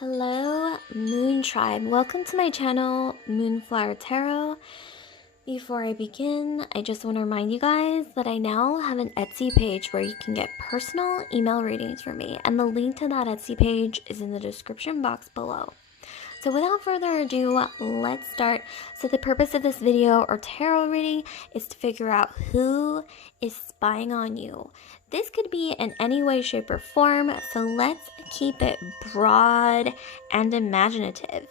Hello, Moon Tribe. Welcome to my channel, Moonflower Tarot. Before I begin, I just want to remind you guys that I now have an Etsy page where you can get personal email readings from me, and the link to that Etsy page is in the description box below. So without further ado, let's start. So the purpose of this video or tarot reading is to figure out who is spying on you. This could be in any way, shape, or form, so let's keep it broad and imaginative.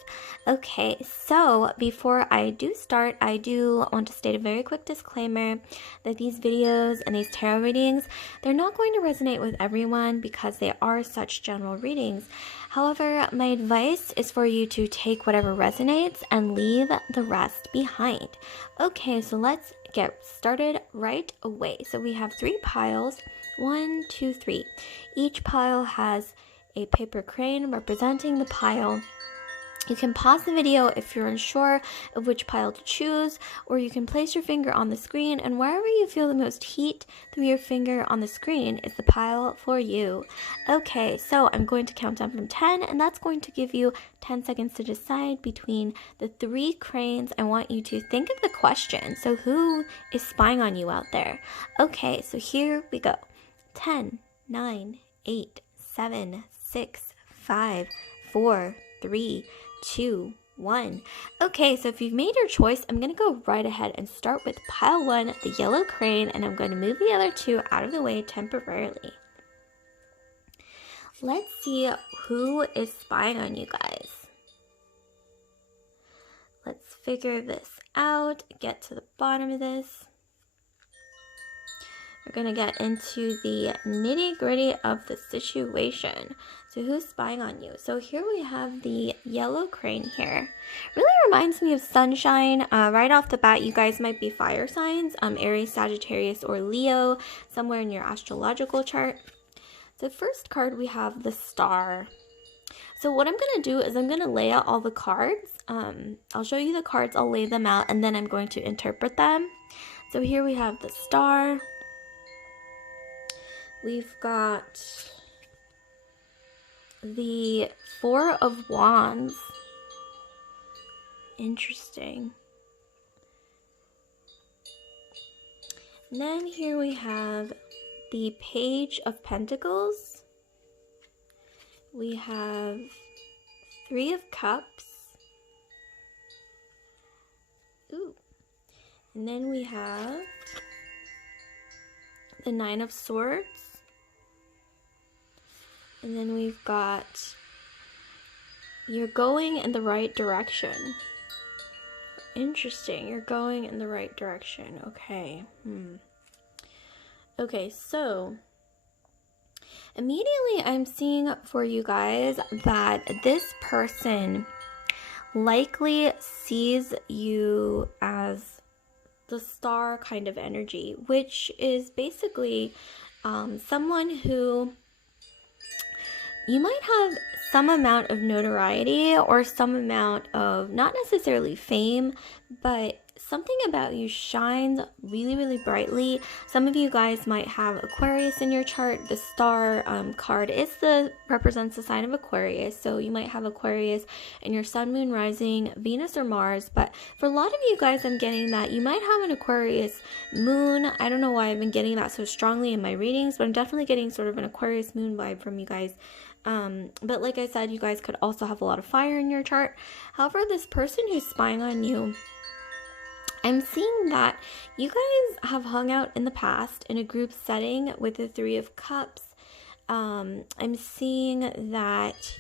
Okay, so before I do start, I do want to state a very quick disclaimer that these videos and these tarot readings, they're not going to resonate with everyone because they are such general readings. However, my advice is for you to take whatever resonates and leave the rest behind. Okay, so let's get started right away. So we have 3 piles, 1, 2, 3. Each pile has a paper crane representing the pile. You can pause the video if you're unsure of which pile to choose, or you can place your finger on the screen, and wherever you feel the most heat through your finger on the screen is the pile for you. Okay, so I'm going to count down from 10, and that's going to give you 10 seconds to decide between the 3 cranes. I want you to think of the question. So who is spying on you out there? Okay, so here we go. 10, 9, 8, 7, 6, 5, 4, 3, 2, 1. Okay, so if you've made your choice, I'm going to go right ahead and start with pile 1, the yellow crane, and I'm going to move the other 2 out of the way temporarily. Let's see who is spying on you guys. Let's figure this out, get to the bottom of this. We're going to get into the nitty-gritty of the situation. So who's spying on you? So here we have the yellow crane here. Really reminds me of sunshine. Right off the bat, you guys might be fire signs. Aries, Sagittarius, or Leo, somewhere in your astrological chart. The first card, we have the star. So what I'm going to do is I'm going to lay out all the cards. I'll show you the cards, I'll lay them out, and then I'm going to interpret them. So here we have the star. We've got the 4 of Wands. Interesting. And then here we have the Page of Pentacles. We have 3 of Cups. Ooh. And then we have the 9 of Swords. And then we've got, you're going in the right direction. Interesting, you're going in the right direction. Okay. Okay, so immediately I'm seeing for you guys that this person likely sees you as the star kind of energy, which is basically someone who you might have some amount of notoriety or some amount of, not necessarily fame, but something about you shines really, really brightly. Some of you guys might have Aquarius in your chart. The star card represents the sign of Aquarius. So you might have Aquarius in your sun, moon, rising, Venus, or Mars. But for a lot of you guys, I'm getting that you might have an Aquarius moon. I don't know why I've been getting that so strongly in my readings, but I'm definitely getting sort of an Aquarius moon vibe from you guys. But like I said, you guys could also have a lot of fire in your chart. However, this person who's spying on you, I'm seeing that you guys have hung out in the past in a group setting with the 3 of Cups. I'm seeing that,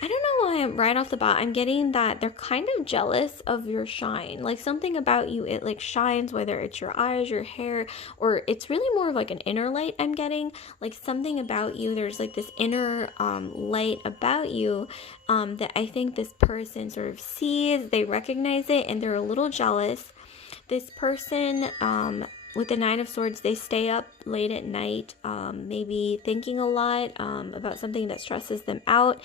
I don't know why right off the bat, I'm getting that they're kind of jealous of your shine. Like something about you, it like shines, whether it's your eyes, your hair, or it's really more of like an inner light I'm getting. Like something about you, there's like this inner light about you that I think this person sort of sees, they recognize it, and they're a little jealous. This person with the 9 of Swords, they stay up late at night, maybe thinking a lot about something that stresses them out.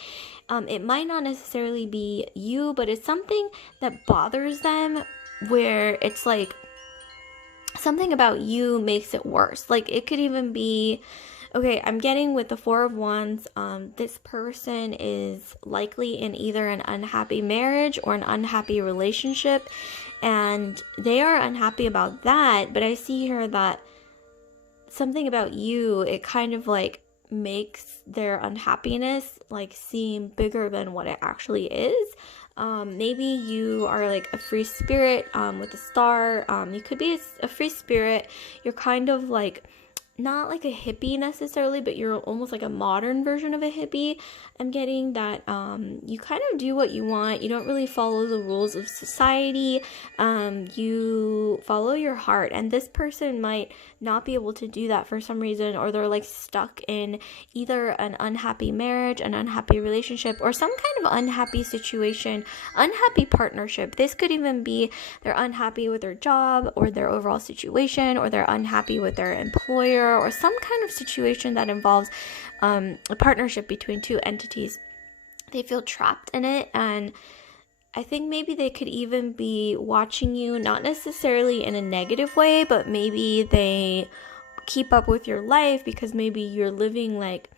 It might not necessarily be you, but it's something that bothers them, where it's like something about you makes it worse. Like it could even be Okay, I'm getting with the Four of Wands, this person is likely in either an unhappy marriage or an unhappy relationship, and they are unhappy about that, but I see here that something about you, it kind of like makes their unhappiness like seem bigger than what it actually is. Maybe you are like a free spirit with a star. You could be a free spirit. You're kind of like not like a hippie necessarily, but you're almost like a modern version of a hippie. I'm getting that you kind of do what you want. You don't really follow the rules of society. You follow your heart, and this person might not be able to do that for some reason, or they're like stuck in either an unhappy marriage, an unhappy relationship, or some kind of unhappy situation, unhappy partnership. This could even be they're unhappy with their job or their overall situation, or they're unhappy with their employer, or some kind of situation that involves a partnership between two entities. They feel trapped in it, and I think maybe they could even be watching you, not necessarily in a negative way, but maybe they keep up with your life because maybe you're living like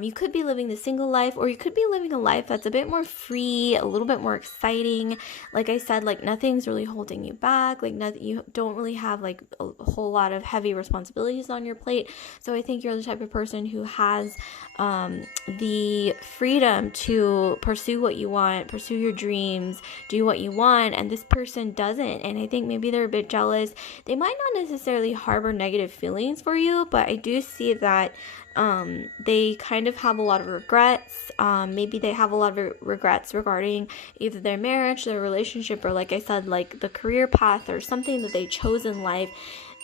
you could be living the single life, or you could be living a life that's a bit more free, a little bit more exciting. Like I said, like nothing's really holding you back. Like nothing, you don't really have like a whole lot of heavy responsibilities on your plate. So I think you're the type of person who has the freedom to pursue what you want, pursue your dreams, do what you want, and this person doesn't. And I think maybe they're a bit jealous. They might not necessarily harbor negative feelings for you, but I do see that they kind of have a lot of regrets. Maybe they have a lot of regrets regarding either their marriage, their relationship, or like I said, like the career path or something that they chose in life,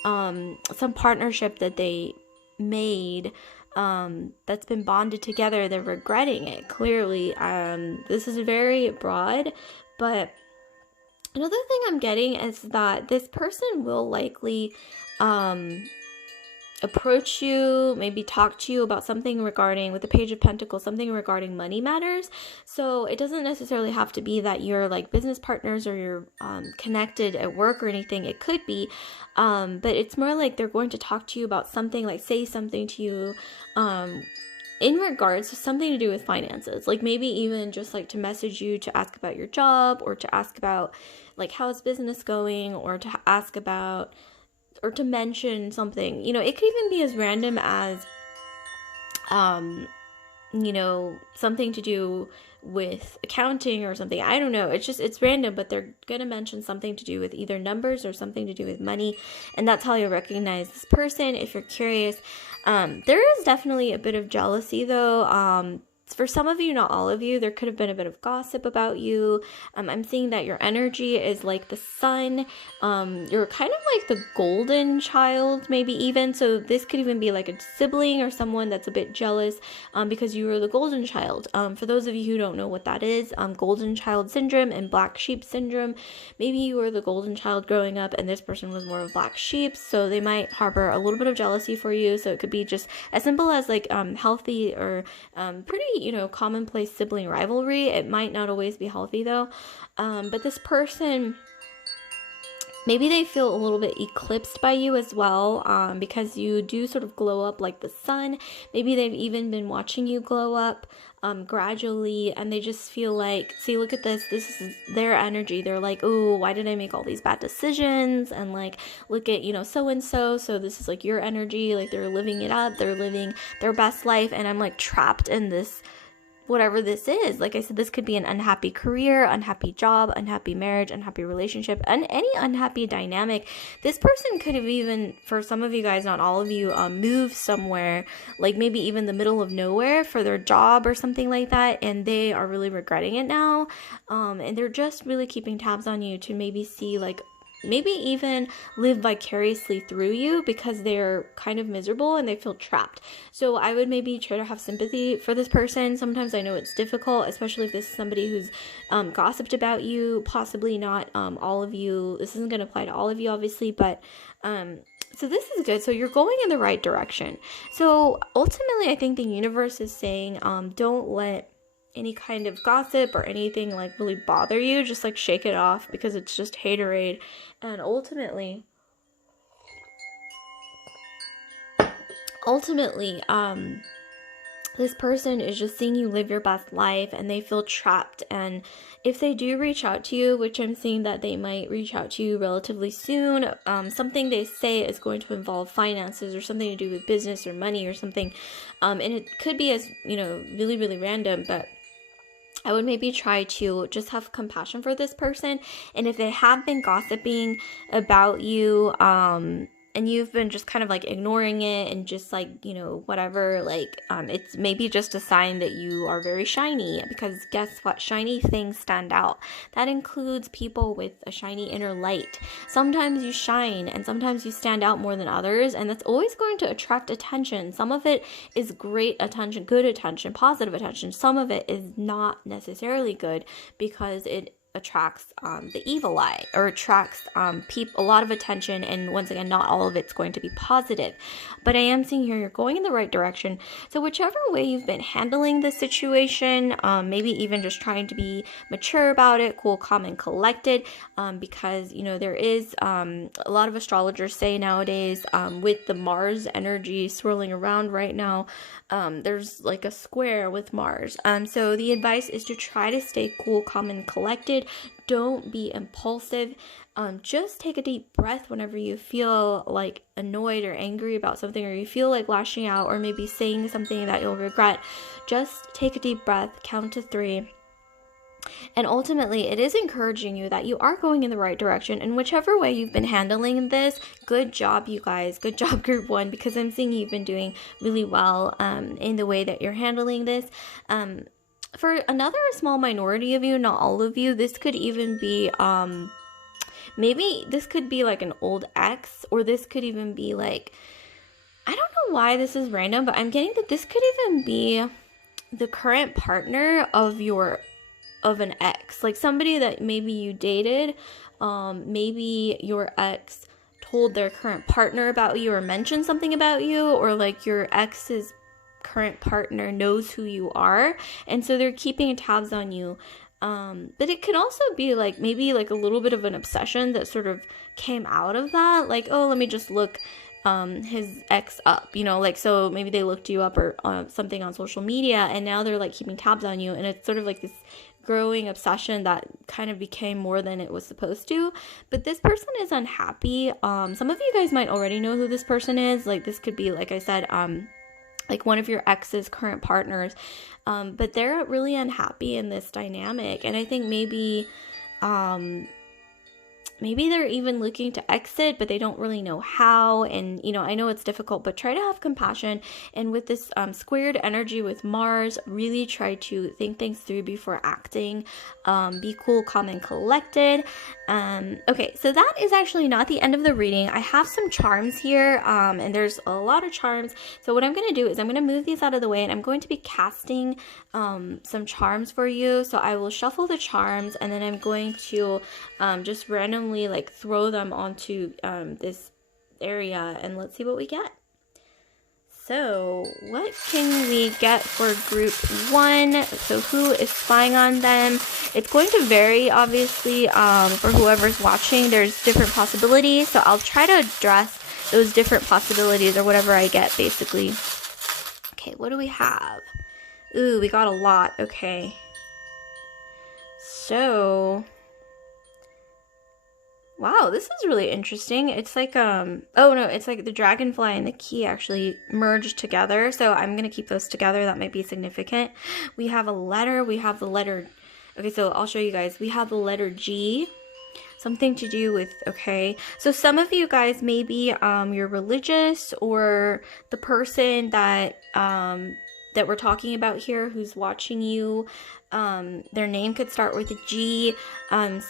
some partnership that they made that's been bonded together. They're regretting it clearly. This is very broad, but another thing I'm getting is that this person will likely approach you, maybe talk to you about something regarding, with the Page of Pentacles, something regarding money matters. So it doesn't necessarily have to be that you're like business partners or you're connected at work or anything. It could be, but it's more like they're going to talk to you about something, like say something to you in regards to something to do with finances. Like maybe even just like to message you to ask about your job, or to ask about like how's business going, or to ask about, or to mention something. You know, it could even be as random as you know, something to do with accounting or something. I don't know. It's random, but they're going to mention something to do with either numbers or something to do with money. And that's how you recognize this person. If you're curious, there is definitely a bit of jealousy though. For some of you, not all of you, there could have been a bit of gossip about you. I'm seeing that your energy is like the sun. You're kind of like the golden child, maybe even. So this could even be like a sibling or someone that's a bit jealous because you were the golden child. For those of you who don't know what that is, golden child syndrome and black sheep syndrome. Maybe you were the golden child growing up and this person was more of black sheep. So they might harbor a little bit of jealousy for you. So it could be just as simple as like healthy or pretty, you know, commonplace sibling rivalry. It might not always be healthy though. But this person, maybe they feel a little bit eclipsed by you as well, because you do sort of glow up like the sun. Maybe they've even been watching you glow up gradually, and they just feel like, see, look at this is their energy. They're like, oh, why did I make all these bad decisions? And like, look at, you know, so this is like your energy. Like they're living it up, they're living their best life, and I'm like trapped in this, whatever this is. Like I said, this could be an unhappy career, unhappy job, unhappy marriage, unhappy relationship, and any unhappy dynamic. This person could have even, for some of you guys, not all of you, moved somewhere, like maybe even the middle of nowhere for their job or something like that, and they are really regretting it now. And they're just really keeping tabs on you to maybe see, like, maybe even live vicariously through you because they're kind of miserable and they feel trapped. So I would maybe try to have sympathy for this person. Sometimes I know it's difficult, especially if this is somebody who's gossiped about you, possibly not all of you. This isn't going to apply to all of you, obviously, but so this is good. So you're going in the right direction. So ultimately, I think the universe is saying, don't let any kind of gossip or anything like really bother you. Just like shake it off because it's just haterade. And ultimately, ultimately, this person is just seeing you live your best life and they feel trapped. And if they do reach out to you, which I'm seeing that they might reach out to you relatively soon, something they say is going to involve finances or something to do with business or money or something. And it could be as, really, really random, but I would maybe try to just have compassion for this person. And if they have been gossiping about you, and you've been just kind of like ignoring it and just like, whatever, like, it's maybe just a sign that you are very shiny, because guess what? Shiny things stand out. That includes people with a shiny inner light. Sometimes you shine and sometimes you stand out more than others, and that's always going to attract attention. Some of it is great attention, good attention, positive attention. Some of it is not necessarily good because it attracts the evil eye, or attracts a lot of attention, and once again, not all of it's going to be positive. But I am seeing here you're going in the right direction. So whichever way you've been handling the situation, maybe even just trying to be mature about it, cool, calm, and collected, because there is a lot of astrologers say nowadays, with the Mars energy swirling around right now, there's like a square with Mars. So the advice is to try to stay cool, calm, and collected. Don't be impulsive. Just take a deep breath whenever you feel like annoyed or angry about something, or you feel like lashing out, or maybe saying something that you'll regret. Just take a deep breath, count to 3. And ultimately, it is encouraging you that you are going in the right direction. And whichever way you've been handling this, good job, you guys. Good job, group 1, because I'm seeing you've been doing really well in the way that you're handling this. For another small minority of you, not all of you, this could even be, maybe this could be like an old ex, or this could even be like, I don't know why this is random, but I'm getting that this could even be the current partner of an ex, like somebody that maybe you dated. Maybe your ex told their current partner about you, or mentioned something about you, or like your ex's current partner knows who you are, and so they're keeping tabs on you. But it could also be like maybe like a little bit of an obsession that sort of came out of that, like, oh, let me just look his ex up, like, so maybe they looked you up or something on social media, and now they're like keeping tabs on you, and it's sort of like this growing obsession that kind of became more than it was supposed to. But this person is unhappy. Some of you guys might already know who this person is. Like, this could be, like I said, like one of your ex's current partners, but they're really unhappy in this dynamic. And I think maybe they're even looking to exit, but they don't really know how. And, I know it's difficult, but try to have compassion. And with this squared energy with Mars, really try to think things through before acting. Be cool, calm, and collected. Okay, so that is actually not the end of the reading. I have some charms here, and there's a lot of charms. So what I'm going to do is I'm going to move these out of the way, and I'm going to be casting some charms for you. So I will shuffle the charms, and then I'm going to just randomly like throw them onto this area, and let's see what we get. So what can we get for group 1? So who is spying on them? It's going to vary, obviously, for whoever's watching. There's different possibilities, so I'll try to address those different possibilities, or whatever I get, basically. Okay, what do we have? Ooh, we got a lot. Okay. So, wow, this is really interesting. It's like, oh no, it's like the dragonfly and the key actually merged together. So I'm going to keep those together. That might be significant. We have a letter. We have the letter. Okay, so I'll show you guys. We have the letter G. Something to do with, okay. So some of you guys, maybe you're religious, or the person that that we're talking about here who's watching you, their name could start with a G.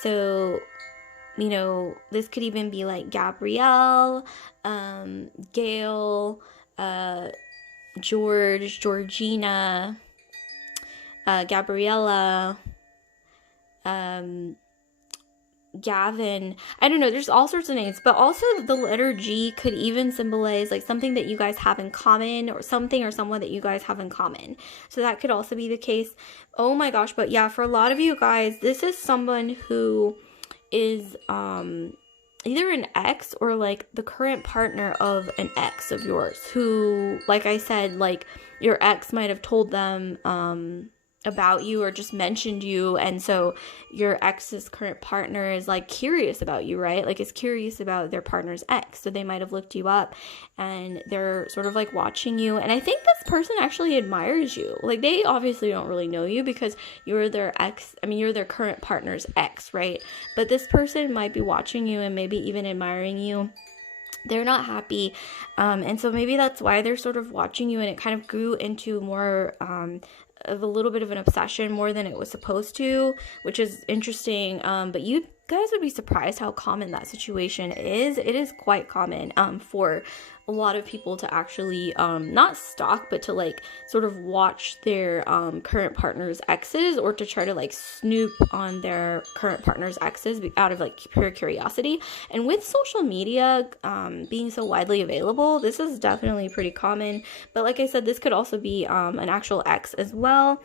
So, this could even be like Gabrielle, Gail, George, Georgina, Gabriella, Gavin. I don't know, there's all sorts of names, but also the letter G could even symbolize like something that you guys have in common, or something or someone that you guys have in common. So that could also be the case. Oh my gosh, but yeah, for a lot of you guys, this is someone who is either an ex or like the current partner of an ex of yours who, like I said, like your ex might have told them about you or just mentioned you, and so your ex's current partner is like curious about you, right? Like is curious about their partner's ex, so they might have looked you up and they're sort of like watching you. And I think this person actually admires you. Like they obviously don't really know you because you're their ex, I mean you're their current partner's ex, right? But this person might be watching you and maybe even admiring you. They're not happy, and so maybe that's why they're sort of watching you, and it kind of grew into more of a little bit of an obsession more than it was supposed to, which is interesting. But you guys would be surprised how common that situation is. It is quite common for a lot of people to actually not stalk, but to like sort of watch their current partner's exes, or to try to like snoop on their current partner's exes out of like pure curiosity. And with social media being so widely available, this is definitely pretty common. But like I said, this could also be an actual ex as well.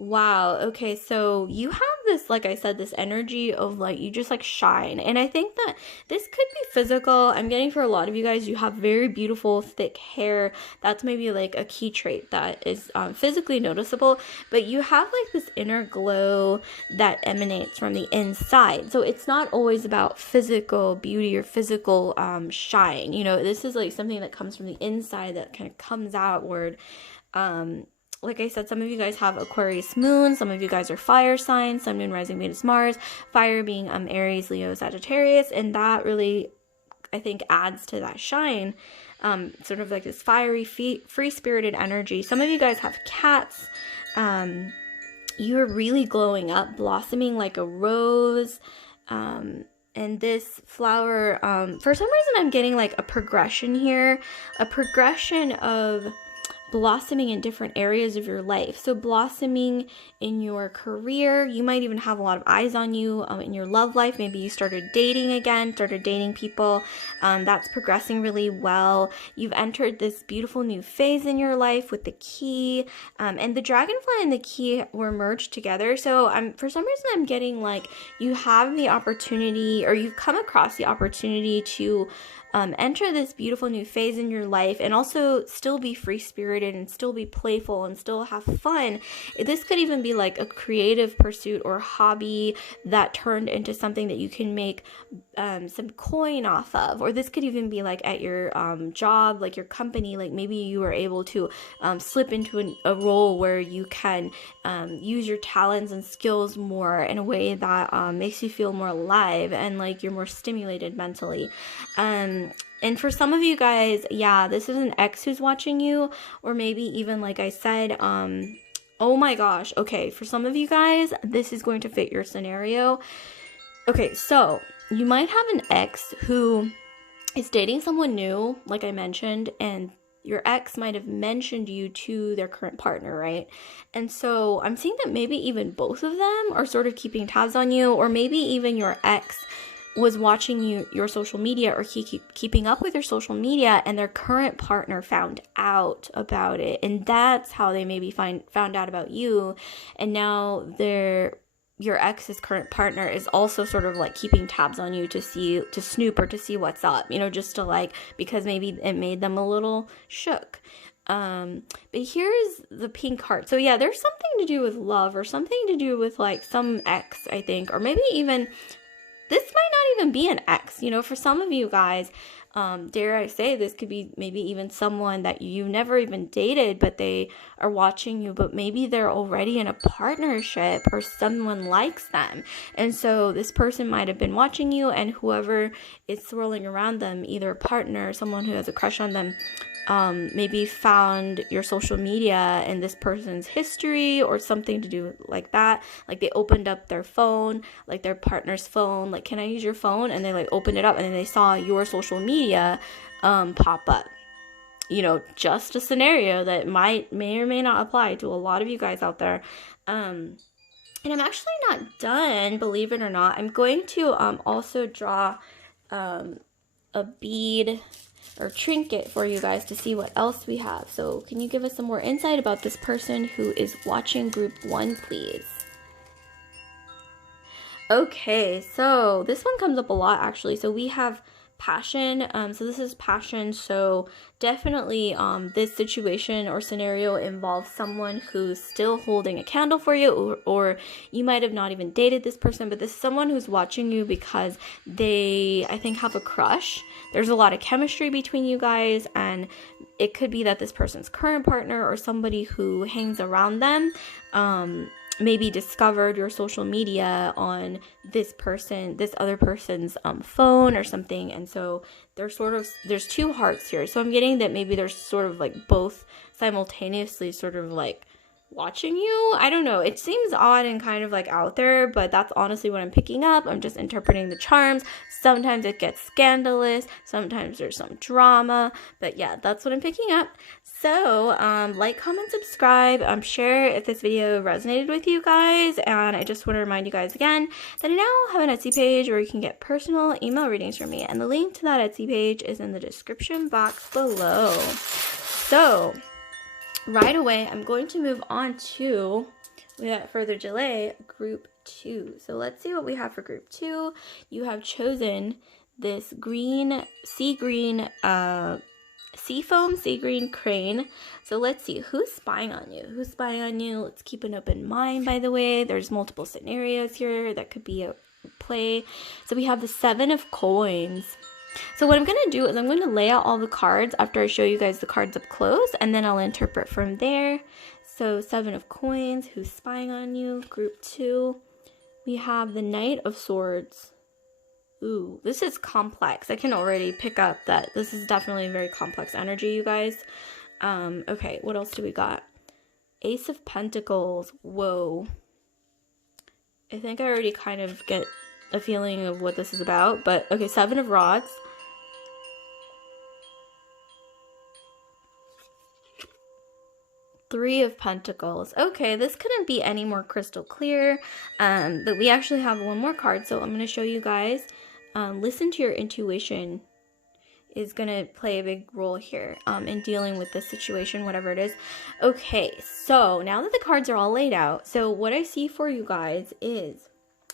Wow. Okay. So you have this, like I said, this energy of like, you just like shine. And I think that this could be physical. I'm getting for a lot of you guys, you have very beautiful, thick hair. That's maybe like a key trait that is physically noticeable, but you have like this inner glow that emanates from the inside. So it's not always about physical beauty or physical shine. You know, this is like something that comes from the inside that kind of comes outward. Like I said, some of you guys have Aquarius moon, some of you guys are fire signs, Sun, Moon, Rising, Venus, Mars, fire being Aries, Leo, Sagittarius, and that really, I think, adds to that shine, sort of like this fiery, free-spirited energy. Some of you guys have cats, you're really glowing up, blossoming like a rose, and this flower, for some reason I'm getting like a progression here, a progression of blossoming in different areas of your life. So blossoming in your career, you might even have a lot of eyes on you in your love life. Maybe you started dating again, started dating people. That's progressing really well. You've entered this beautiful new phase in your life with the key, and the dragonfly and the key were merged together. So for some reason I'm getting like you have the opportunity, or you've come across the opportunity to enter this beautiful new phase in your life and also still be free-spirited and still be playful and still have fun. This could even be like a creative pursuit or hobby that turned into something that you can make some coin off of. Or this could even be like at your job, like your company, like maybe you were able to slip into a role where you can use your talents and skills more in a way that makes you feel more alive and like you're more stimulated mentally. And for some of you guys, yeah, this is an ex who's watching you, or maybe even, like I said, oh my gosh, okay, for some of you guys, this is going to fit your scenario. Okay, so you might have an ex who is dating someone new, like I mentioned, and your ex might have mentioned you to their current partner, right? And so I'm seeing that maybe even both of them are sort of keeping tabs on you, or maybe even your ex was watching your social media, or keeping up with your social media, and their current partner found out about it, and that's how they maybe found out about you. And now your ex's current partner is also sort of like keeping tabs on you to snoop or to see what's up, you know, just to like, because maybe it made them a little shook. But here's the pink heart. So yeah, there's something to do with love, or something to do with like some ex, I think, or maybe even this might not even be an ex, you know, for some of you guys, dare I say, this could be maybe even someone that you never even dated, but they are watching you, but maybe they're already in a partnership or someone likes them. And so this person might have been watching you, and whoever is swirling around them, either a partner or someone who has a crush on them, maybe found your social media and this person's history or something to do like that. Like they opened up their phone, like their partner's phone, like, can I use your phone? And they like opened it up, and then they saw your social media pop up. You know, just a scenario that may or may not apply to a lot of you guys out there. And I'm actually not done, believe it or not. I'm going to also draw a bead or trinket for you guys to see what else we have. So can you give us some more insight about this person who is watching group 1, please? Okay, so this one comes up a lot actually. So we have passion. So this is passion. So definitely this situation or scenario involves someone who's still holding a candle for you, or you might have not even dated this person, but this is someone who's watching you because they, I think, have a crush. There's a lot of chemistry between you guys, and it could be that this person's current partner or somebody who hangs around them maybe discovered your social media on this other person's phone or something, and so there's two hearts here. So I'm getting that maybe there's sort of like both simultaneously sort of like watching you. I don't know, it seems odd and kind of like out there, but that's honestly what I'm picking up. I'm just interpreting the charms. Sometimes it gets scandalous, sometimes there's some drama, but yeah, that's what I'm picking up. So like, comment, subscribe, share if this video resonated with you guys. And I just want to remind you guys again that I now have an Etsy page where you can get personal email readings from me, and the link to that Etsy page is in the description box below. So right away, I'm going to move on to, without further delay, group 2. So let's see what we have for group 2. You have chosen this sea green crane. So let's see, who's spying on you? Who's spying on you? Let's keep an open mind, by the way. There's multiple scenarios here that could be a play. So we have the 7 of coins. So what I'm going to do is I'm going to lay out all the cards after I show you guys the cards up close, and then I'll interpret from there. So 7 of coins, who's spying on you? Group 2. We have the Knight of Swords. Ooh, this is complex. I can already pick up that this is definitely a very complex energy, you guys. Okay, what else do we got? Ace of Pentacles. Whoa. I think I already kind of get a feeling of what this is about, but okay, 7 of Rods. Three of Pentacles. Okay, this couldn't be any more crystal clear, but we actually have one more card, so I'm going to show you guys. Listen to your intuition is going to play a big role here in dealing with this situation, whatever it is. Okay, so now that the cards are all laid out, so what I see for you guys is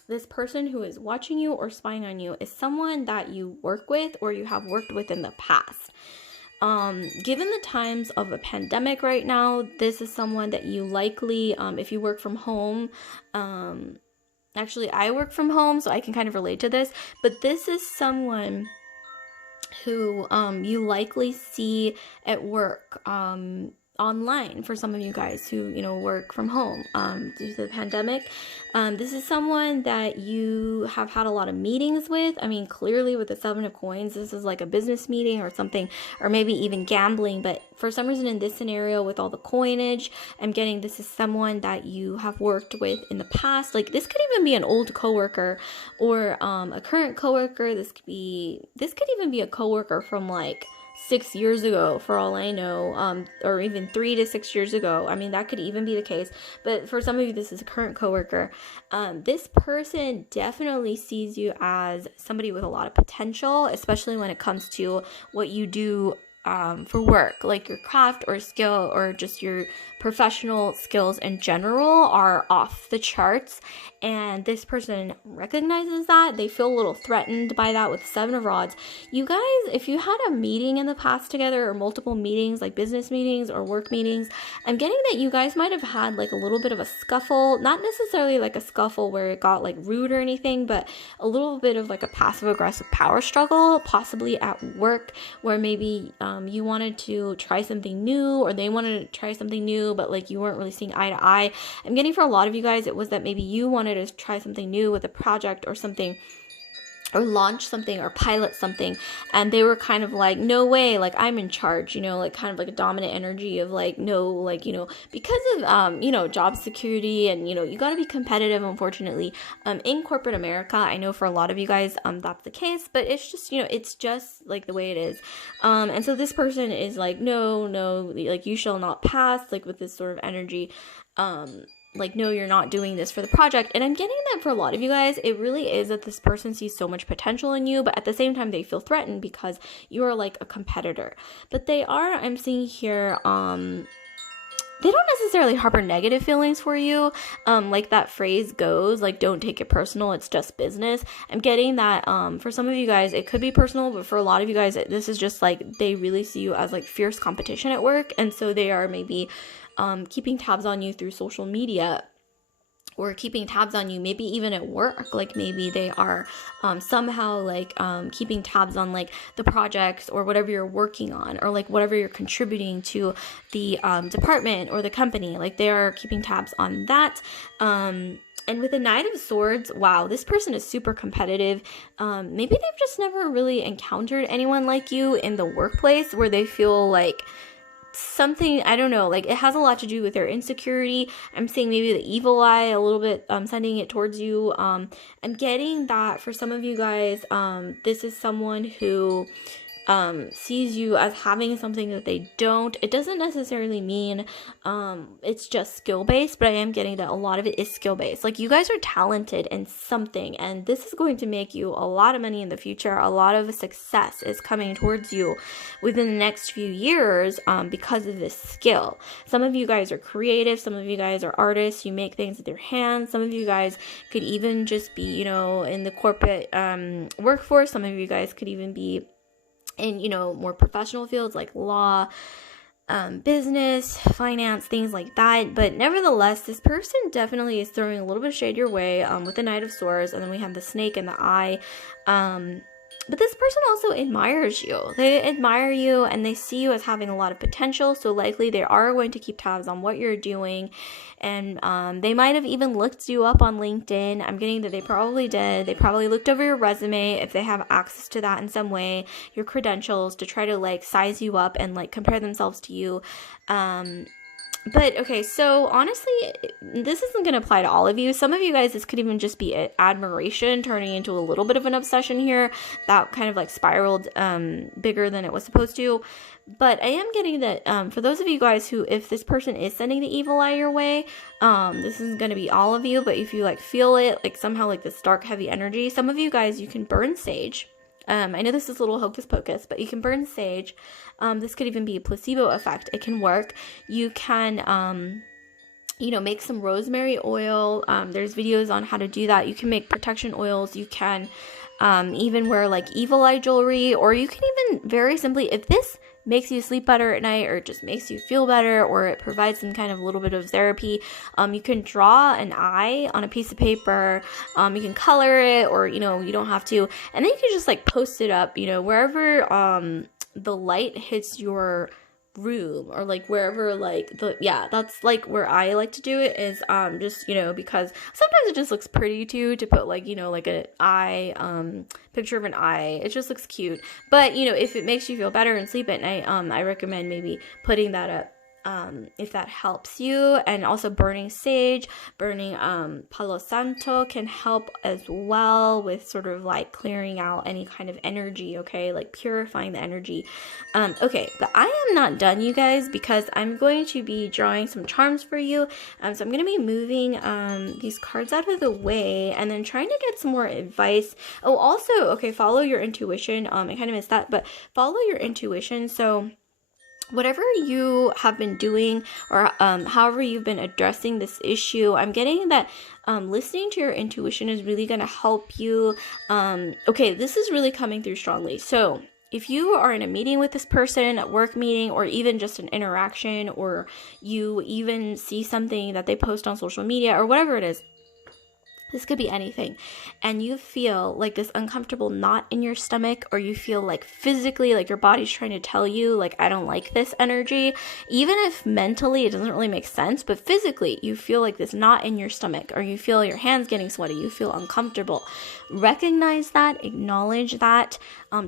this person who is watching you or spying on you is someone that you work with or you have worked with in the past. Given the times of a pandemic right now, this is someone that you likely, if you work from home, actually I work from home, so I can kind of relate to this, but this is someone who you likely see at work, online for some of you guys who, you know, work from home due to the pandemic. This is someone that you have had a lot of meetings with. I mean, clearly with the 7 of coins, this is like a business meeting or something, or maybe even gambling, but for some reason in this scenario with all the coinage, I'm getting this is someone that you have worked with in the past. Like, this could even be an old coworker or a current coworker. This could even be a coworker from like 6 years ago, for all I know, or even 3 to 6 years ago. I mean, that could even be the case. But for some of you, this is a current coworker. This person definitely sees you as somebody with a lot of potential, especially when it comes to what you do for work, like your craft or skill or just your professional skills in general are off the charts, and this person recognizes that. They feel a little threatened by that with the 7 of Rods. You guys, if you had a meeting in the past together or multiple meetings, like business meetings or work meetings, I'm getting that you guys might have had like a little bit of a scuffle, not necessarily like a scuffle where it got like rude or anything, but a little bit of like a passive aggressive power struggle, possibly at work, where maybe you wanted to try something new or they wanted to try something new, but like you weren't really seeing eye to eye. I'm getting for a lot of you guys, it was that maybe you wanted to try something new with a project or something, or launch something or pilot something, and they were kind of like, no way, like I'm in charge, you know, like kind of like a dominant energy of like, no, like, you know, because of you know, job security, and you know, you got to be competitive, unfortunately, in corporate America. I know for a lot of you guys that's the case, but it's just, you know, it's just like the way it is. And so this person is like, no, like you shall not pass, like with this sort of energy, like, no, you're not doing this for the project. And I'm getting that for a lot of you guys, it really is that this person sees so much potential in you, but at the same time, they feel threatened because you are like a competitor. But they are, I'm seeing here, they don't necessarily harbor negative feelings for you. Like that phrase goes, like, don't take it personal, it's just business. I'm getting that for some of you guys it could be personal, but for a lot of you guys this is just like they really see you as like fierce competition at work, and so they are maybe keeping tabs on you through social media, or keeping tabs on you maybe even at work. Like maybe they are somehow like keeping tabs on like the projects or whatever you're working on, or like whatever you're contributing to the department or the company. Like they are keeping tabs on that. And with the Knight of Swords, wow, this person is super competitive. Maybe they've just never really encountered anyone like you in the workplace, where they feel like something, I don't know, like it has a lot to do with their insecurity. I'm saying maybe the evil eye a little bit, sending it towards you. I'm getting that for some of you guys, this is someone who sees you as having something that they don't. It doesn't necessarily mean it's just skill based, but I am getting that a lot of it is skill based. Like you guys are talented in something, and this is going to make you a lot of money in the future. A lot of success is coming towards you within the next few years because of this skill. Some of you guys are creative, some of you guys are artists, you make things with your hands. Some of you guys could even just be, you know, in the corporate workforce. Some of you guys could even be in, you know, more professional fields like law, business, finance, things like that. But nevertheless, this person definitely is throwing a little bit of shade your way with the Knight of Swords, and then we have the snake in the eye. But this person also admires you. They admire you and they see you as having a lot of potential. So likely they are going to keep tabs on what you're doing. And they might have even looked you up on LinkedIn. I'm getting that they probably did. They probably looked over your resume, if they have access to that in some way, your credentials, to try to like size you up and like compare themselves to you. But okay, so honestly, this isn't going to apply to all of you. Some of you guys, this could even just be admiration turning into a little bit of an obsession here that kind of like spiraled bigger than it was supposed to. But I am getting that for those of you guys who, if this person is sending the evil eye your way, this isn't going to be all of you, but if you like feel it, like somehow like this dark, heavy energy, some of you guys, you can burn sage. I know this is a little hocus pocus, but you can burn sage. This could even be a placebo effect. It can work. You can, you know, make some rosemary oil. There's videos on how to do that. You can make protection oils. You can even wear like evil eye jewelry, or you can even very simply, if this makes you sleep better at night, or it just makes you feel better, or it provides some kind of little bit of therapy, you can draw an eye on a piece of paper. You can color it, or, you know, you don't have to, and then you can just like post it up, you know, wherever the light hits your room, or like wherever like that's like where I like to do it, is just, you know, because sometimes it just looks pretty too to put like, you know, like an eye picture of an eye. It just looks cute. But, you know, if it makes you feel better and sleep at night, I recommend maybe putting that up if that helps you. And also burning sage, burning Palo Santo can help as well with sort of like clearing out any kind of energy, okay, like purifying the energy. Okay, but I am not done, you guys, because I'm going to be drawing some charms for you. So I'm going to be moving these cards out of the way and then trying to get some more advice. Oh, also, okay, follow your intuition. I kind of missed that, but follow your intuition. So whatever you have been doing, or however you've been addressing this issue, I'm getting that listening to your intuition is really going to help you. Okay, this is really coming through strongly. So if you are in a meeting with this person, a work meeting, or even just an interaction, or you even see something that they post on social media or whatever it is, this could be anything, and you feel like this uncomfortable knot in your stomach, or you feel like physically like your body's trying to tell you like, I don't like this energy, even if mentally it doesn't really make sense, but physically you feel like this knot in your stomach, or you feel your hands getting sweaty, you feel uncomfortable. Recognize that, acknowledge that,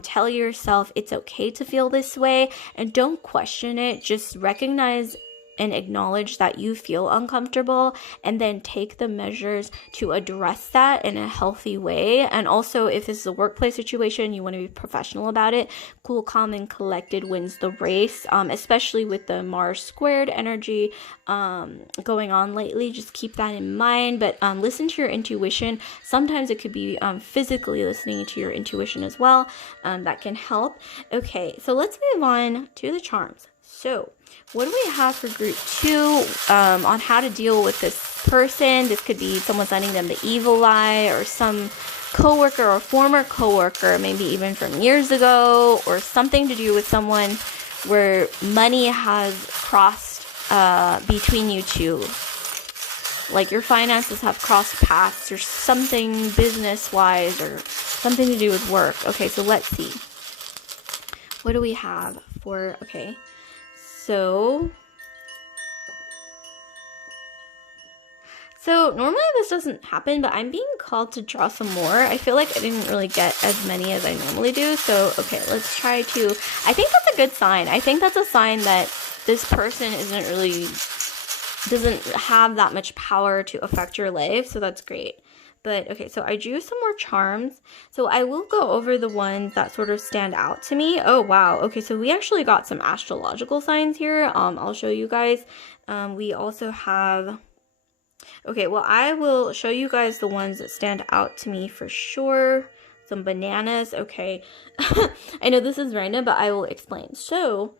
tell yourself it's okay to feel this way, and don't question it. Just recognize and acknowledge that you feel uncomfortable, and then take the measures to address that in a healthy way. And also, if this is a workplace situation, you want to be professional about it. Cool, calm, and collected wins the race, especially with the Mars squared energy going on lately. Just keep that in mind. But listen to your intuition. Sometimes it could be physically listening to your intuition as well. That can help. Okay, so let's move on to the charms. So what do we have for group 2 on how to deal with this person? This could be someone sending them the evil eye, or some coworker or former coworker, maybe even from years ago, or something to do with someone where money has crossed between you two. Like your finances have crossed paths or something business-wise, or something to do with work. Okay, so let's see. What do we have for, okay, so normally this doesn't happen, but I'm being called to draw some more. I feel like I didn't really get as many as I normally do. So, okay, let's try to, I think that's a good sign. I think that's a sign that this person doesn't have that much power to affect your life. So that's great. But okay, so I drew some more charms. So I will go over the ones that sort of stand out to me. Oh, wow. Okay, so we actually got some astrological signs here. I'll show you guys. We also have... Okay, well, I will show you guys the ones that stand out to me for sure. Some bananas. Okay. I know this is random, but I will explain. So,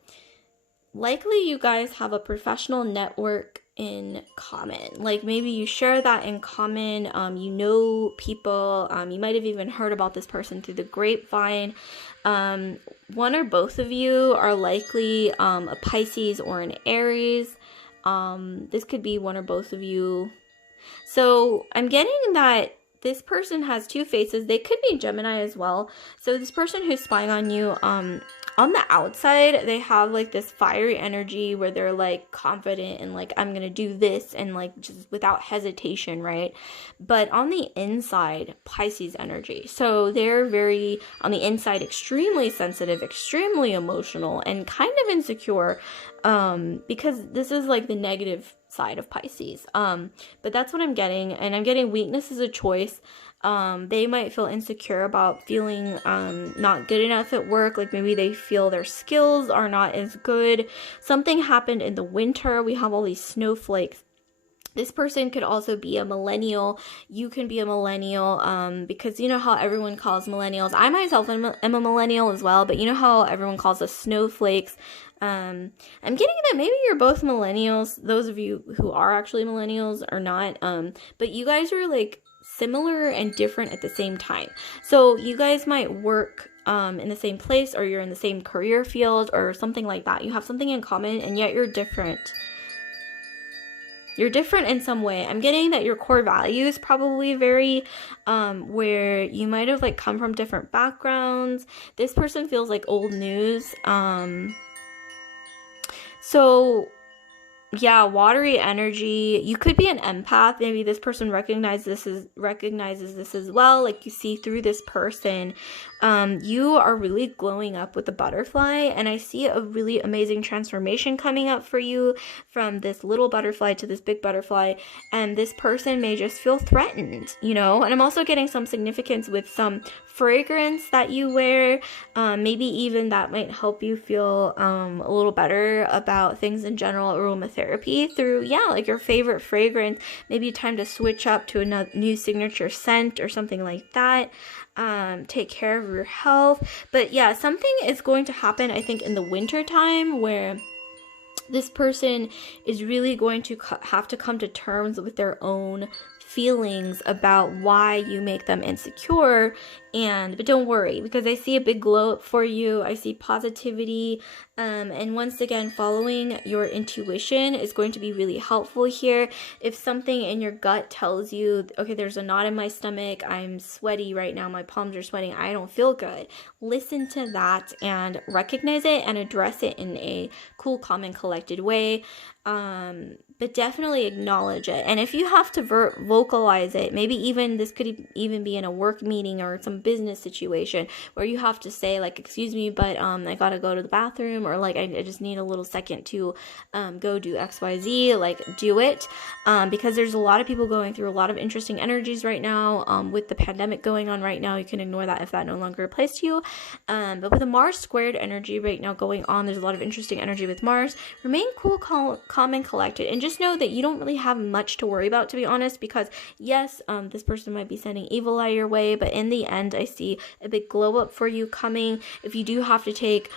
likely you guys have a professional network in common. Like maybe you share that in common. You know people. You might have even heard about this person through the grapevine. One or both of you are likely a Pisces or an Aries. This could be one or both of you. So I'm getting that this person has two faces. They could be Gemini as well. So this person who's spying on you, on the outside, they have like this fiery energy where they're like confident and like, I'm gonna do this, and like just without hesitation, right? But on the inside, Pisces energy. So they're very, on the inside, extremely sensitive, extremely emotional, and kind of insecure, because this is like the negative side of Pisces. But that's what I'm getting, and I'm getting weakness is a choice. They might feel insecure about feeling not good enough at work. Like maybe they feel their skills are not as good. Something happened in the winter. We have all these snowflakes. This person could also be a millennial. You can be a millennial, because you know how everyone calls millennials. I myself am a millennial as well, but you know how everyone calls us snowflakes. I'm getting that maybe you're both millennials. Those of you who are actually millennials are not. But you guys are like similar and different at the same time. So you guys might work in the same place, or you're in the same career field or something like that. You have something in common, and yet you're different. You're different in some way. I'm getting that your core values probably vary, where you might have like come from different backgrounds. This person feels like old news. So yeah, watery energy. You could be an empath. Maybe this person recognizes this as well. Like you see through this person. You are really glowing up with the butterfly, and I see a really amazing transformation coming up for you from this little butterfly to this big butterfly, and this person may just feel threatened, you know. And I'm also getting some significance with some fragrance that you wear. Maybe even that might help you feel a little better about things in general. Aromatherapy through, yeah, like your favorite fragrance. Maybe time to switch up to a new signature scent or something like that. Take care of your health. But yeah, something is going to happen, I think, in the winter time, where this person is really going to have to come to terms with their own feelings about why you make them insecure. But don't worry, because I see a big glow up for you. I see positivity. And once again, following your intuition is going to be really helpful here. If something in your gut tells you, okay, there's a knot in my stomach, I'm sweaty right now, my palms are sweating, I don't feel good, listen to that and recognize it and address it in a cool, calm, and collected way. But definitely acknowledge it. And if you have to vocalize it, maybe even this could even be in a work meeting or some business situation where you have to say like, excuse me, but I gotta go to the bathroom, or like I just need a little second to go do XYZ. Like do it, because there's a lot of people going through a lot of interesting energies right now. With the pandemic going on right now, you can ignore that if that no longer applies to you. But with a Mars squared energy right now going on, there's a lot of interesting energy with Mars. Remain cool, calm, and collected, and just know that you don't really have much to worry about, to be honest, because yes, this person might be sending evil eye your way, but in the end, I see a big glow up for you coming. If you do have to take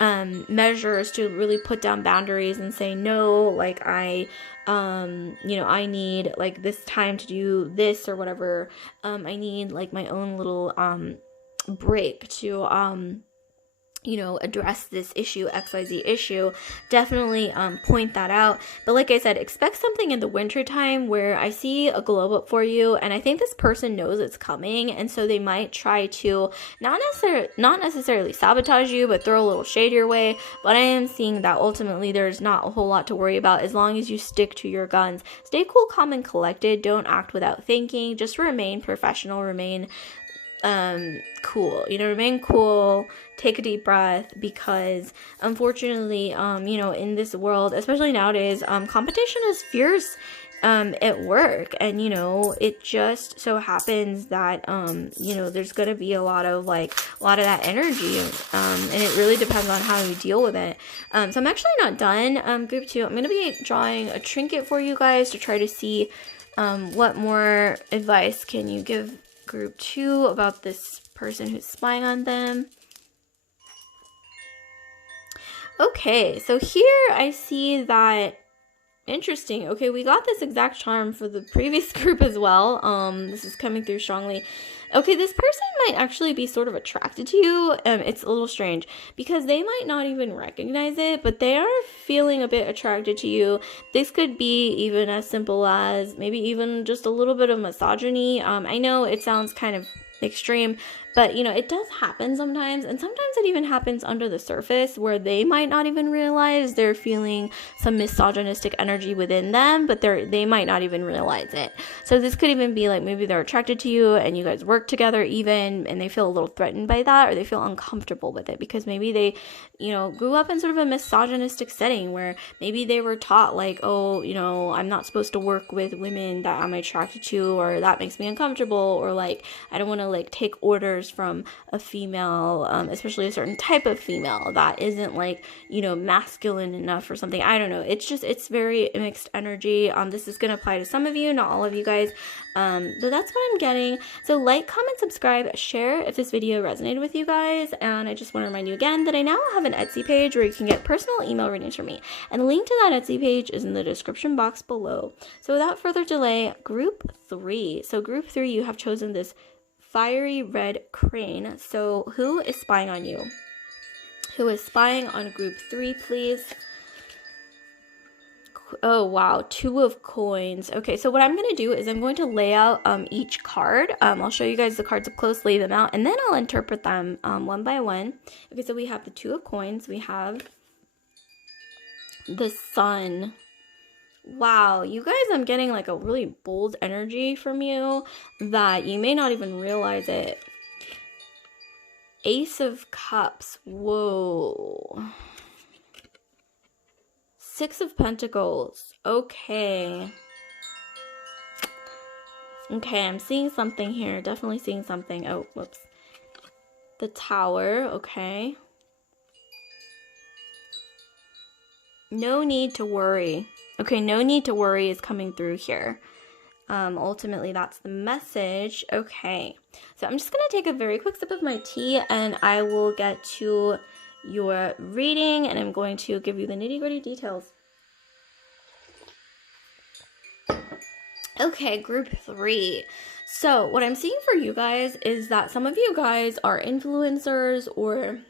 measures to really put down boundaries and say no, like I need like this time to do this or whatever. I need like my own little break to address this issue, XYZ issue. Definitely point that out. But like I said, expect something in the winter time where I see a glow up for you, and I think this person knows it's coming, and so they might try to not necessarily sabotage you, but throw a little shade your way. But I am seeing that ultimately there's not a whole lot to worry about as long as you stick to your guns. Stay cool, calm, and collected. Don't act without thinking. Just remain professional, remain cool, remain cool, take a deep breath, because unfortunately, in this world, especially nowadays, competition is fierce, at work, and, it just so happens that, there's gonna be a lot of that energy, and it really depends on how you deal with it. So I'm actually not done, group 2. I'm gonna be drawing a trinket for you guys to try to see, what more advice can you give group 2 about this person who's spying on them. Okay, so here I see that, interesting. Okay, we got this exact charm for the previous group as well. This is coming through strongly. Okay, this person might actually be sort of attracted to you. It's a little strange because they might not even recognize it, but they are feeling a bit attracted to you. This could be even as simple as maybe even just a little bit of misogyny. I know it sounds kind of extreme, but it does happen sometimes, and sometimes it even happens under the surface where they might not even realize they're feeling some misogynistic energy within them, but they might not even realize it. So this could even be like maybe they're attracted to you and you guys work together even, and they feel a little threatened by that, or they feel uncomfortable with it because maybe they grew up in sort of a misogynistic setting where maybe they were taught like, oh, I'm not supposed to work with women that I'm attracted to, or that makes me uncomfortable, or like I don't want to like take orders from a female, especially a certain type of female that isn't like masculine enough or something. I don't know, it's very mixed energy. This is gonna apply to some of you, not all of you guys, but that's what I'm getting. So like, comment, subscribe, share if this video resonated with you guys. And I just want to remind you again that I now have an Etsy page where you can get personal email readings from me, and the link to that Etsy page is in the description box below. So without further delay, group 3. So group 3, you have chosen this fiery red crane. So who is spying on you? Who is spying on group 3, please? Oh wow, 2 of coins. Okay, so what I'm going to do is I'm going to lay out each card. I'll show you guys the cards up close, lay them out, and then I'll interpret them one by one. Okay, so we have the 2 of coins. We have the sun. Wow, you guys, I'm getting like a really bold energy from you that you may not even realize it. Ace of Cups. Whoa. 6 of Pentacles. Okay. Okay, I'm seeing something here. Definitely seeing something. Oh, whoops. The Tower. Okay. No need to worry. Okay, no need to worry is coming through here. Ultimately, that's the message. Okay, so I'm just going to take a very quick sip of my tea, and I will get to your reading, and I'm going to give you the nitty-gritty details. Okay, group 3. So what I'm seeing for you guys is that some of you guys are influencers, or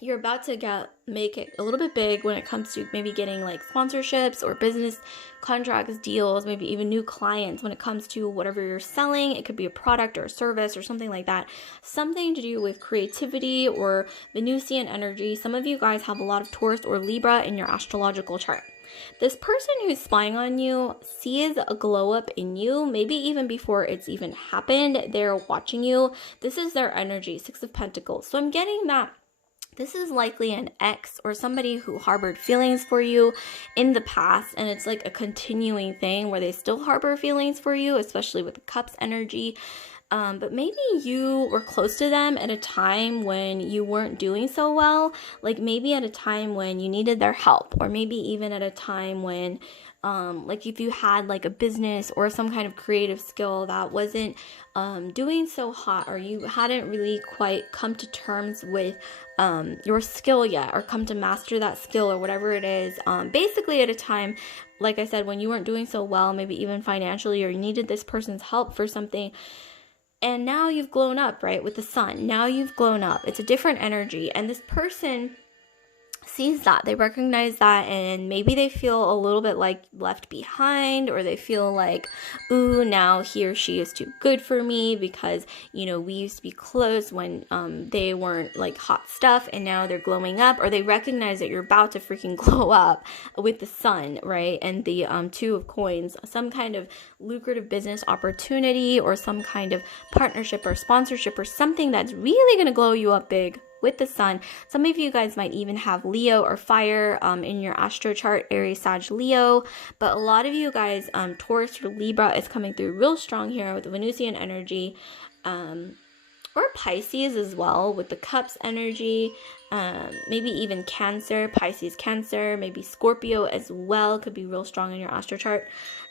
you're about to make it a little bit big when it comes to maybe getting like sponsorships or business contracts, deals, maybe even new clients when it comes to whatever you're selling. It could be a product or a service or something like that. Something to do with creativity or Venusian energy. Some of you guys have a lot of Taurus or Libra in your astrological chart. This person who's spying on you sees a glow up in you, maybe even before it's even happened. They're watching you. This is their energy, 6 of Pentacles. So I'm getting that this is likely an ex or somebody who harbored feelings for you in the past, and it's like a continuing thing where they still harbor feelings for you, especially with the Cups energy. But maybe you were close to them at a time when you weren't doing so well, like maybe at a time when you needed their help, or maybe even at a time when like if you had like a business or some kind of creative skill that wasn't doing so hot, or you hadn't really quite come to terms with your skill yet, or come to master that skill or whatever it is, basically at a time, like I said, when you weren't doing so well, maybe even financially, or you needed this person's help for something. And now you've grown up, right, with the sun. Now you've grown up. It's a different energy. And this person sees that, they recognize that, and maybe they feel a little bit like left behind, or they feel like, ooh, now he or she is too good for me, because, you know, we used to be close when they weren't like hot stuff, and now they're glowing up. Or they recognize that you're about to freaking glow up with the sun, right? And the two of coins, some kind of lucrative business opportunity, or some kind of partnership or sponsorship, or something that's really going to glow you up big with the sun. Some of you guys might even have Leo or fire in your astro chart, Aries, Sag, Leo. But a lot of you guys, Taurus or Libra is coming through real strong here with the Venusian energy, or Pisces as well with the Cups energy. Maybe even Cancer, Pisces, Cancer, maybe Scorpio as well could be real strong in your astro chart.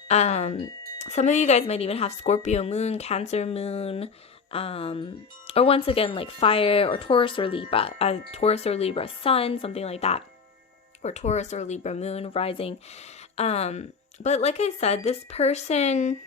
Some of you guys might even have Scorpio moon, Cancer moon, or once again, like fire, or Taurus or Libra, Taurus or Libra sun, something like that, or Taurus or Libra moon rising. But like I said, this person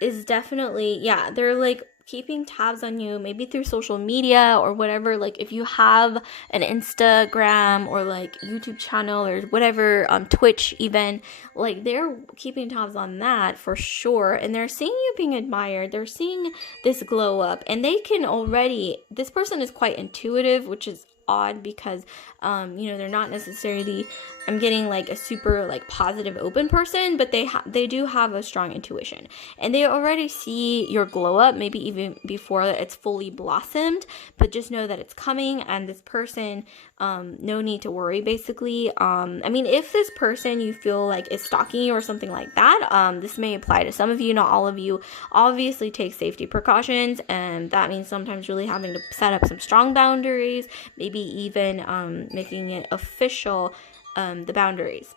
is definitely, yeah, they're like keeping tabs on you, maybe through social media or whatever. Like if you have an Instagram or like YouTube channel or whatever, Twitch even, like they're keeping tabs on that for sure. And they're seeing you being admired. They're seeing this glow up, and they can already, this person is quite intuitive, which is odd because, you know, they're not necessarily, I'm getting like a super like positive open person, but they do have a strong intuition, and they already see your glow up, maybe even before it's fully blossomed. But just know that it's coming, and this person, no need to worry basically. I mean, if this person you feel like is stalking you or something like that, this may apply to some of you, not all of you. Obviously take safety precautions, and that means sometimes really having to set up some strong boundaries, maybe even making it official, the boundaries,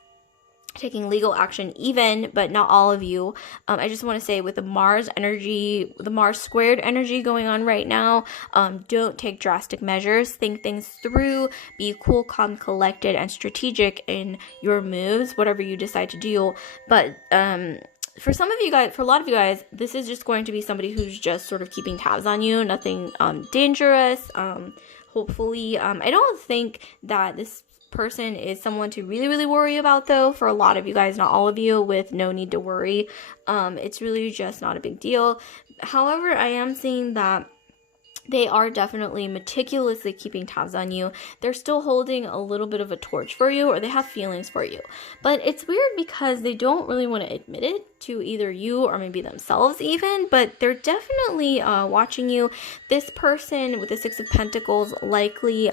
taking legal action even, but not all of you. I just want to say, with the Mars energy, the Mars squared energy going on right now, don't take drastic measures. Think things through. Be cool, calm, collected, and strategic in your moves, whatever you decide to do. But for some of you guys, for a lot of you guys, this is just going to be somebody who's just sort of keeping tabs on you. Nothing dangerous. Hopefully, I don't think that this person is someone to really worry about, though. For a lot of you guys, not all of you, with no need to worry. It's really just not a big deal. However, I am seeing that they are definitely meticulously keeping tabs on you. They're still holding a little bit of a torch for you, or they have feelings for you. But it's weird because they don't really want to admit it to either you or maybe themselves even, but they're definitely watching you. This person with the Six of Pentacles likely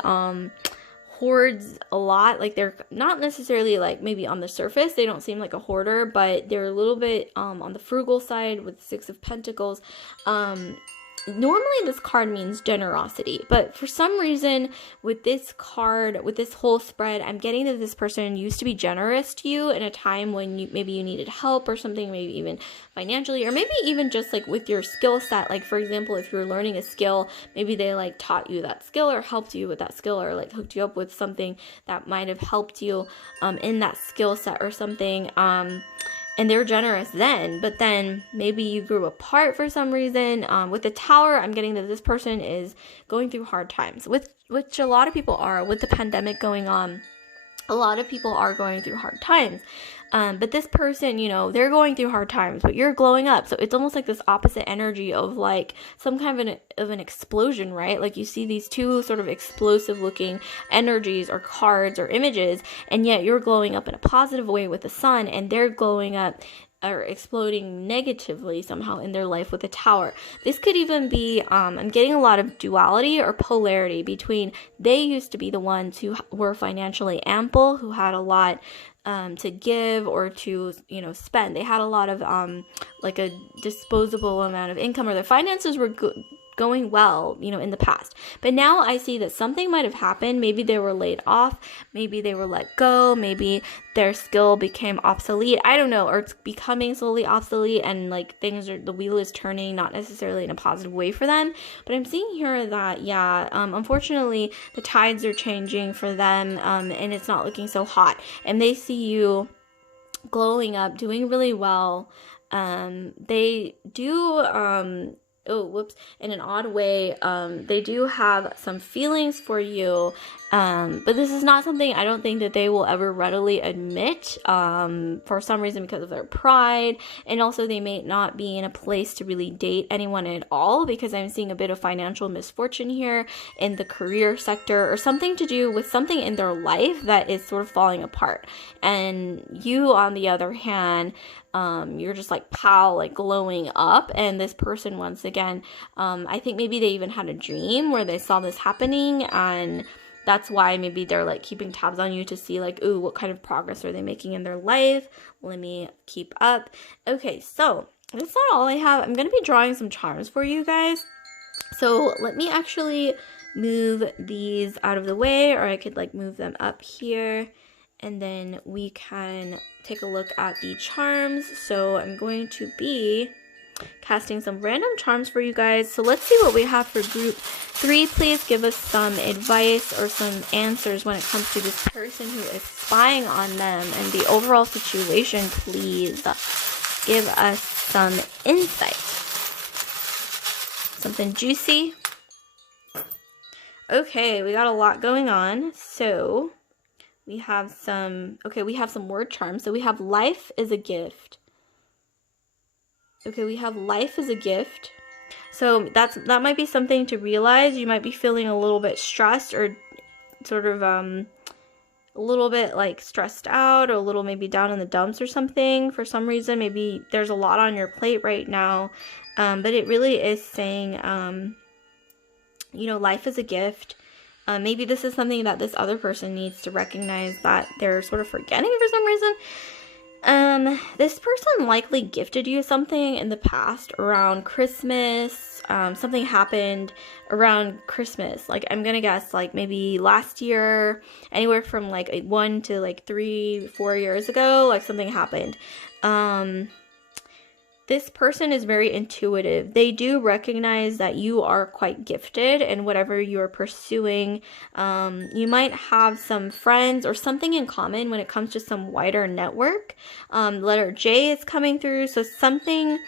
hoards a lot. Like, they're not necessarily like maybe on the surface, they don't seem like a hoarder, but they're a little bit on the frugal side with the Six of Pentacles. Normally this card means generosity, but for some reason with this card, with this whole spread, I'm getting that this person used to be generous to you in a time when maybe you needed help or something, maybe even financially, or maybe even just like with your skill set. Like, for example, if you're learning a skill, maybe they like taught you that skill or helped you with that skill, or like hooked you up with something that might have helped you in that skill set or something. And they were generous then, but then maybe you grew apart for some reason. With the Tower, I'm getting that this person is going through hard times, which a lot of people are. With the pandemic going on, a lot of people are going through hard times. But this person, you know, they're going through hard times, but you're glowing up. So it's almost like this opposite energy of like some kind of an explosion, right? Like, you see these two sort of explosive looking energies or cards or images, and yet you're glowing up in a positive way with the sun, and they're glowing up or exploding negatively somehow in their life with the Tower. This could even be, I'm getting a lot of duality or polarity between they used to be the ones who were financially ample, who had a lot to give or to, you know, spend. They had a lot of like a disposable amount of income, or their finances were going well, you know, in the past. But now I see that something might have happened. Maybe they were laid off. Maybe they were let go. Maybe their skill became obsolete. I don't know, or it's becoming slowly obsolete, and like the wheel is turning, not necessarily in a positive way for them. But I'm seeing here that, yeah, unfortunately, the tides are changing for them, and it's not looking so hot. And they see you glowing up, doing really well. They do, in an odd way, they do have some feelings for you, but this is not something I don't think that they will ever readily admit, for some reason, because of their pride, and also they may not be in a place to really date anyone at all, because I'm seeing a bit of financial misfortune here in the career sector, or something to do with something in their life that is sort of falling apart. And you, on the other hand, you're just like like glowing up, and this person, once again, I think maybe they even had a dream where they saw this happening, and that's why maybe they're like keeping tabs on you to see like, ooh, what kind of progress are they making in their life? Let me keep up. Okay, so that's not all I have. I'm gonna be drawing some charms for you guys, so let me actually move these out of the way, or I could like move them up here, and then we can take a look at the charms. So I'm going to be casting some random charms for you guys. So let's see what we have for group 3. Please give us some advice or some answers when it comes to this person who is spying on them and the overall situation. Please give us some insight. Something juicy. Okay, we got a lot going on. So we have some word charms. So we have life is a gift. Okay, we have life is a gift. So that might be something to realize. You might be feeling a little bit stressed, or sort of a little bit like stressed out, or a little maybe down in the dumps or something for some reason. Maybe there's a lot on your plate right now. But it really is saying, you know, life is a gift. Maybe this is something that this other person needs to recognize that they're sort of forgetting for some reason. This person likely gifted you something in the past around Christmas. Something happened around Christmas. Like, I'm gonna guess, like, maybe last year, anywhere from, like, 1 to, like, 3-4 years ago, like, something happened. This person is very intuitive. They do recognize that you are quite gifted in whatever you're pursuing. You might have some friends or something in common when it comes to some wider network. Letter J is coming through, so something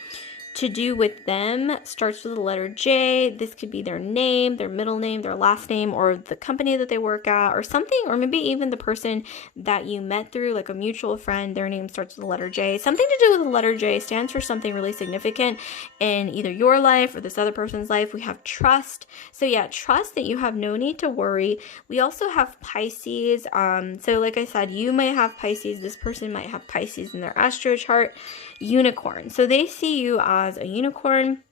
to do with them starts with the letter J. This could be their name, their middle name, their last name, or the company that they work at, or something, or maybe even the person that you met through, like a mutual friend, their name starts with the letter J. Something to do with the letter J stands for something really significant in either your life or this other person's life. We have trust. So yeah, trust that you have no need to worry. We also have Pisces. So like I said, you may have Pisces. This person might have Pisces in their astro chart. Unicorn. So they see you as a unicorn.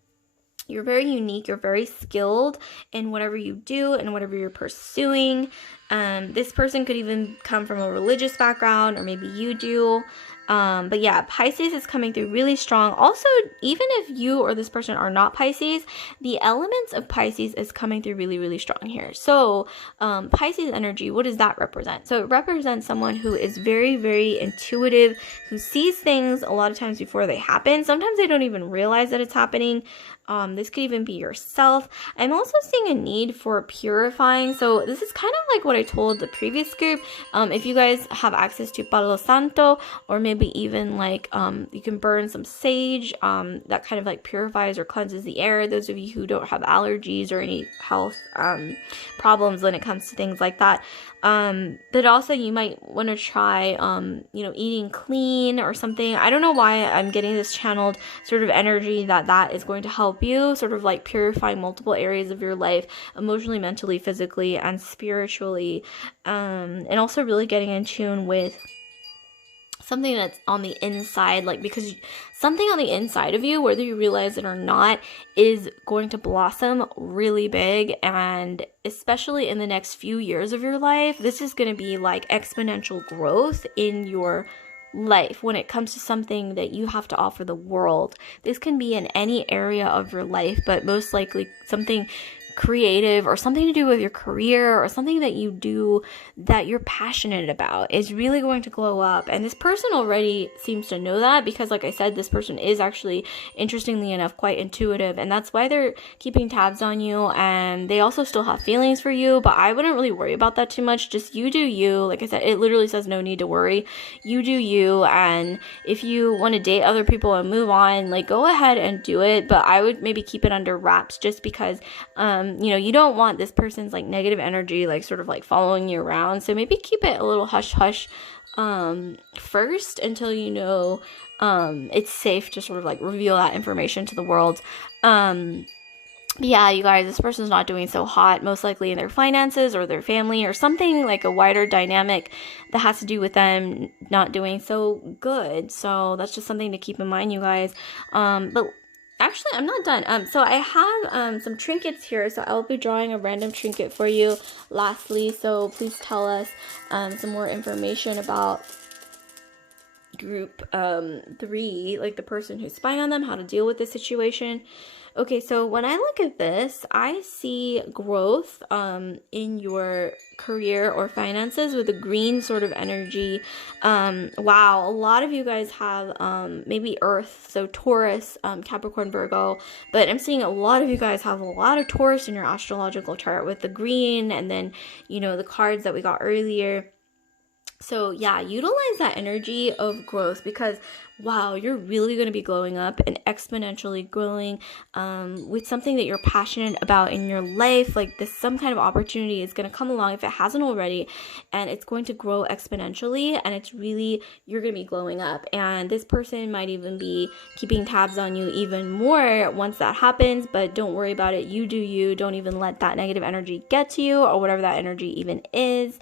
You're very unique. You're very skilled in whatever you do and whatever you're pursuing. This person could even come from a religious background, or maybe you do. But yeah, Pisces is coming through really strong. Also, even if you or this person are not Pisces, the elements of Pisces is coming through really, really strong here. So, Pisces energy, what does that represent? So it represents someone who is very, very intuitive, who sees things a lot of times before they happen. Sometimes they don't even realize that it's happening. This could even be yourself. I'm also seeing a need for purifying. So this is kind of like what I told the previous group. If you guys have access to Palo Santo, or maybe even like you can burn some sage, that kind of like purifies or cleanses the air. Those of you who don't have allergies or any health problems when it comes to things like that. But also you might want to try, eating clean or something. I don't know why I'm getting this channeled sort of energy that is going to help you sort of like purify multiple areas of your life, emotionally, mentally, physically, and spiritually, and also really getting in tune with something that's on the inside, like, because something on the inside of you, whether you realize it or not, is going to blossom really big. And especially in the next few years of your life, this is going to be like exponential growth in your life, when it comes to something that you have to offer the world. This can be in any area of your life, but most likely something creative or something to do with your career or something that you do that you're passionate about is really going to glow up. And this person already seems to know that, because like I said, this person is actually, interestingly enough, quite intuitive, and that's why they're keeping tabs on you, and they also still have feelings for you, but I wouldn't really worry about that too much. Just you do you. Like I said, it literally says no need to worry. You do you, and if you want to date other people and move on, like, go ahead and do it, but I would maybe keep it under wraps, just because you don't want this person's like negative energy like sort of like following you around. So maybe keep it a little hush hush first until you know it's safe to sort of like reveal that information to the world. Yeah, you guys, this person's not doing so hot, most likely in their finances or their family or something like a wider dynamic that has to do with them not doing so good. So that's just something to keep in mind, you guys. But actually, I'm not done. So I have some trinkets here, so I'll be drawing a random trinket for you lastly. So please tell us some more information about group 3, like the person who's spying on them, how to deal with this situation. Okay, so when I look at this, I see growth in your career or finances with a green sort of energy. Wow, a lot of you guys have maybe Earth, so Taurus, Capricorn, Virgo, but I'm seeing a lot of you guys have a lot of Taurus in your astrological chart with the green, and then, the cards that we got earlier. So yeah, utilize that energy of growth, because wow, you're really going to be glowing up and exponentially growing with something that you're passionate about in your life. Like this, some kind of opportunity is going to come along if it hasn't already, and it's going to grow exponentially, and it's really, you're going to be glowing up, and this person might even be keeping tabs on you even more once that happens. But don't worry about it. You do you. Don't even let that negative energy get to you, or whatever that energy even is.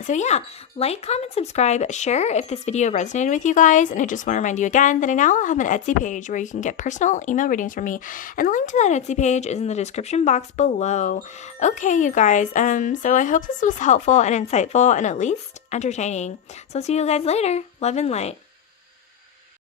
So yeah, like, comment, subscribe, share if this video resonated with you guys. And I just want to remind you again that I now have an Etsy page where you can get personal email readings from me. And the link to that Etsy page is in the description box below. Okay, you guys, so I hope this was helpful and insightful and at least entertaining. So I'll see you guys later. Love and light.